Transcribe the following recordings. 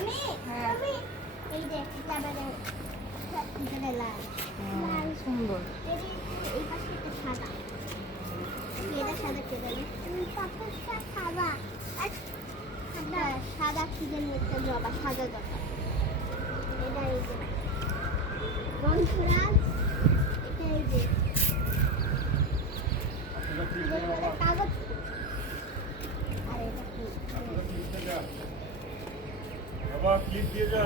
আমি আমি এই যে লাল লাল সুন্দর। এই পাশে একটা সাদা এটা সাদা কে জানে পাপড়টা সাদা সাদা সাদা কি জানি একটা জবা সাদা জবা এটা এই যে বন্ধুরাজ এটা এই যে কাগজ আর এটা কি বাবা ক্লিপ দিয়ে যা,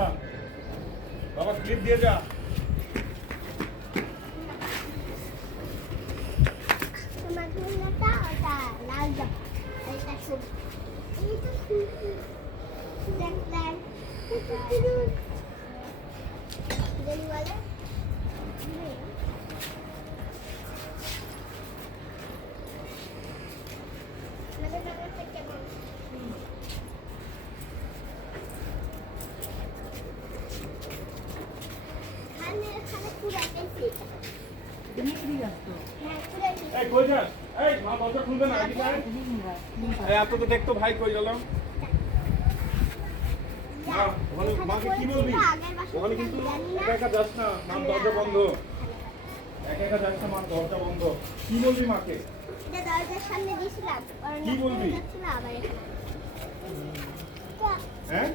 বাবা ক্লিপ দিয়ে যা। তোমার দুলটা ওটা লাল জবা এটা খুব এইটা খুব দেখলেন জানি বলে আমাদের ব্যাপারটা কেমন খানে খানে পুরা গেছি বিক্রি আসতো। হ্যাঁ পুরা গেছি এই কই যাস? এই মা দরজা খুলবে না এদিকে আয়। এই এত তো দেখতো ভাই কই গেল? মা ওখানে মাকে কি বলবি? ওখানে কিন্তু একা একা যাস না, মার দরজা বন্ধ। একা একা যাস না, মার দরজা বন্ধ। কি বলবি মাকে? এটা দরজার সামনে দিয়েছিলাম কি বলবি? আবার এখানে হ্যাঁ?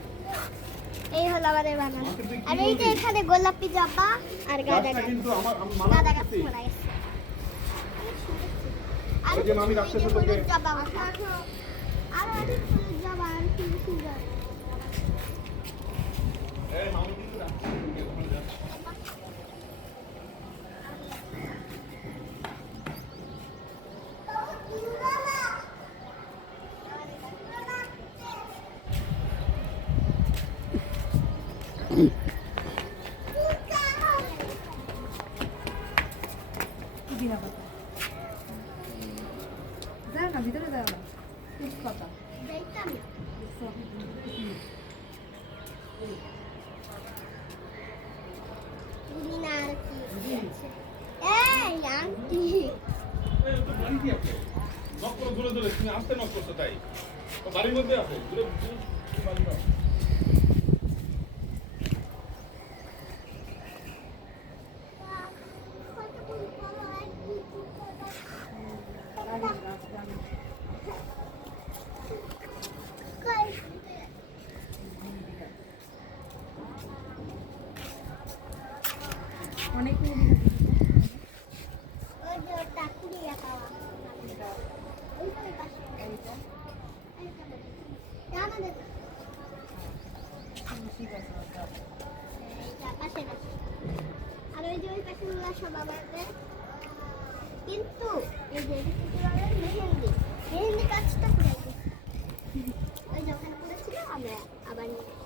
এই হলো আমাদের বাগান মাকে তুই কি আর এই যে বলবি? এখানে গোলাপি জবা আর গাঁদা গাছটা গাছ কিন্তু আমার মানা গাঁদা গাছ করতেছি। মারা গেছে ওই যে মামি রাখতেছে তোকে। হলুদ জবা আর অনেক হলুদ জবা আর ফুল সুন্দর এই মামি কিন্তু রাখতেছে তোকে, ওখানে যাস। পুদিনা পাতা। যায় না, ভিতরে যায় না। তেজপাতা। দেখতাম না পুদিনা আর কি আছে এই আন্টি এই তো বাড়ি কি আছে? নক করো দূরে দূরে, তুমি আসতে নক করছো তাই। তো বাড়ির মধ্যে আছে, দূরে দূরে বাড়ি দাও। অনেক ওই যে ওটা কুড়িয়ে খাওয়া ওইখানে পাশে এইটা আমাদের তুলসী গাছ আছে। এইটা পাশে পাশে আর ওই যে ওই পাশে গুলো সব আমাদের কিন্তু এই যে এটা কি বলে মেহেন্দি মেহেন্দি কাজটা করে গেছে ওই যে ওখানে করেছিল আমরা আবার নিয়ে আসি।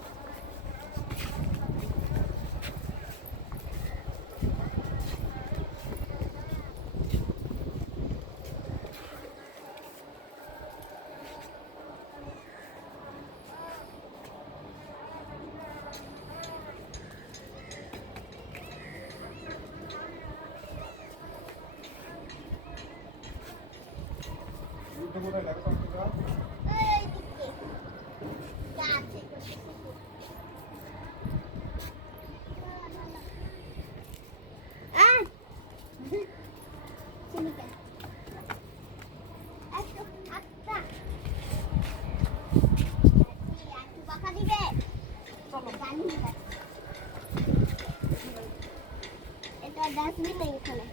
দুটো কোথায় দেখো তো একটা? এই দিকে গাছে আয় চিনিকা একটু আচ্ছা একটু বাঁকা দিবে চলো জানি না এটা ডাস্টবিন নেই এখানে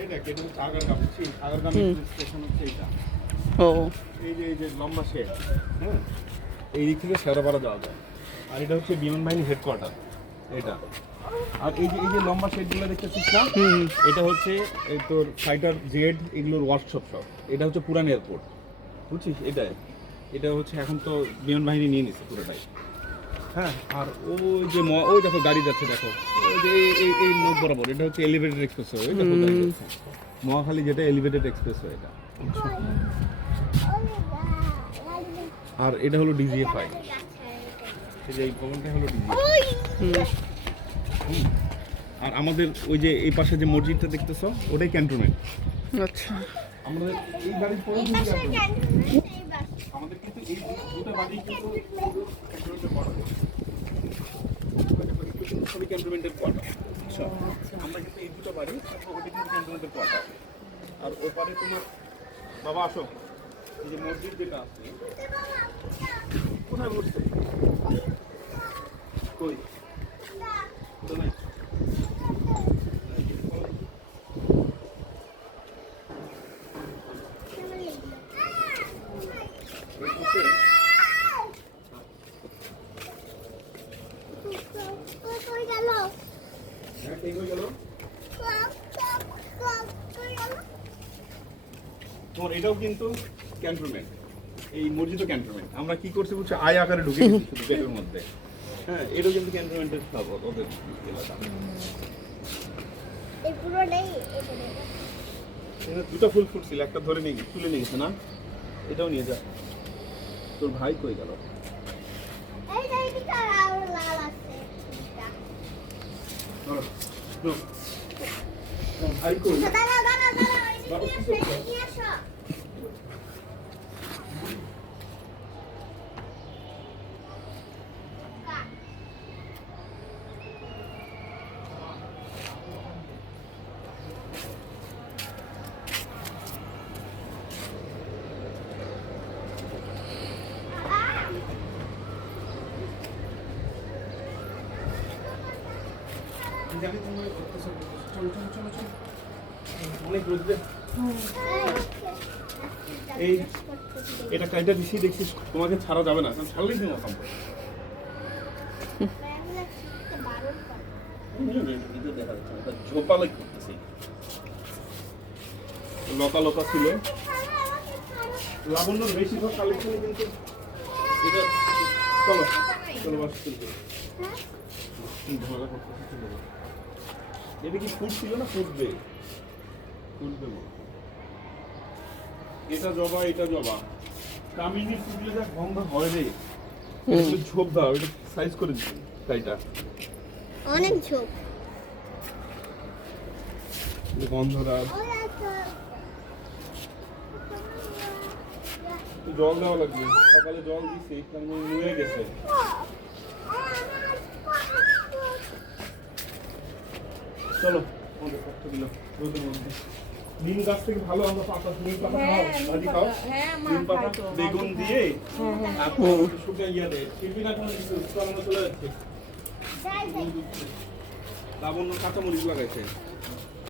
এই দেখ, এটা হচ্ছে আগারগাঁও, বুঝছিস? আগারগাঁও স্টেশন হচ্ছে এইটা। ও এই যে লম্বা শেড, হ্যাঁ, এই দিক থেকে শেওড়াপাড়া যাওয়া যায়। আর এটা হচ্ছে বিমান বাহিনী হেডকোয়ার্টার এটা। আর এই যে লম্বা শেডগুলো দেখতেছিস না, এটা হচ্ছে এই তোর ফাইটার জেড এগুলোর ওয়ার্কশপ সব। এটা হচ্ছে পুরান এয়ারপোর্ট, বুঝছিস? এটা হচ্ছে এখন তো বিমান বাহিনী নিয়ে নিচ্ছে পুরোটাই। হ্যাঁ, আর ওই যে ওই দেখো গাড়ি যাচ্ছে, দেখো ওই যে এই নদ বরাবর, এটা হচ্ছে এলিভেটেড এক্সপ্রেসওয়ে। ওই দেখো গাড়ি যাচ্ছে মহাখালী, যেটা এলিভেটেড এক্সপ্রেসওয়ে এটা। আর এটা হলো ডিজিএফআই। এই যে এই ভবনটা হলো ডিজি। ওই আর আমাদের ওই যে এই পাশে যে মসজিদটা দেখতেছো ওটাই ক্যান্টনমেন্ট। আচ্ছা। আমাদের এই বাড়ির পরে এই কিন্তু পাশে cantonment। ক্যান্টনমেন্ট, এই পাশে আমাদের কিন্তু এই দুটো বাড়ি কিন্তু ক্যান্টনমেন্টের পড়া। সবই ক্যান্টনমেন্টের কোয়ার্টার। আচ্ছা, আমরা কিন্তু এই দুটো বাড়ি ওটা কিন্তু ক্যান্টনমেন্টের কোয়ার্টার। আর ওপারে তোমার বাবা আসো, এই যে মসজিদ যেটা আছে কোথায় বসছে? কই? তো নাই। কই গেল? হ্যাঁ, ঠিক হয়ে গেল। কই গেল? তোমার এটাও কিন্তু ক্যান্টনমেন্ট, এই মসজিদও ক্যান্টনমেন্ট। আমরা কি করছি বুঝছো, আয় আকারে ঢুকে গেছি শুধু গেটের মধ্যে। হ্যাঁ, এটাও কিন্তু ক্যান্টনমেন্টের সব ওদের এলাকা। এই পুরোটাই এখানে। এখানে দুটো ফুল ফুটছিল, একটা ধরে নিয়ে তুলে নিয়ে গেছে না, এটাও নিয়ে যা। তোর ভাই কই গেল? এই যে এইদিকে আরো লাল আছে এটা। ধরো, ধরো। ভাই কই? দাঁড়াও দাঁড়াও দাঁড়াও, বাবা, এই কি যে করছো? নিয়ে আসো। কাট। জানি তুমি করতেছো, চলো চলো চলো চলো। অনেক রোদ্রে। এই এটা কাইটা দিছি, দেখছিস তোমাকে ছাড়া যাবে না, কারণ ছাড়লেই তুমি অসম্ভব। ঝোপালাই করতেছি, লতা লতা ছিল। লাবণ্যর বেশিরভাগ কালেকশনে কিন্তু এটা। চলো চলো বাস চলবে। ঝগড়া করতেছি, চলে যাও। এটা কি ফুট ছিল না ফুটবে? ফুটবে মনে হয়। এটা জবা, এটা জবা। কামিনী ফুটলে যা গন্ধ হয় রে, একটু ঝোপ দাও, এটা সাইজ করে দিচ্ছি তাইটা। অনেক ঝোপ। গন্ধরাজ জল দেওয়া লাগবে, সকালে জল দিছি, কারণ নুয়ে গেছে। চলো আমাদের কষ্ট দিল রোদের মধ্যে। নিম গাছ থেকে ভালো আমরা পাতা, নিম পাতা খাও, ভাজি খাও। নিম পাতা বেগুন দিয়ে আর শুকিয়ে ইয়া দেয়। শিল্পী না কোনো কিছু চলে যাচ্ছে। লাবণ্য কাঁচামরিচ লাগাইছে।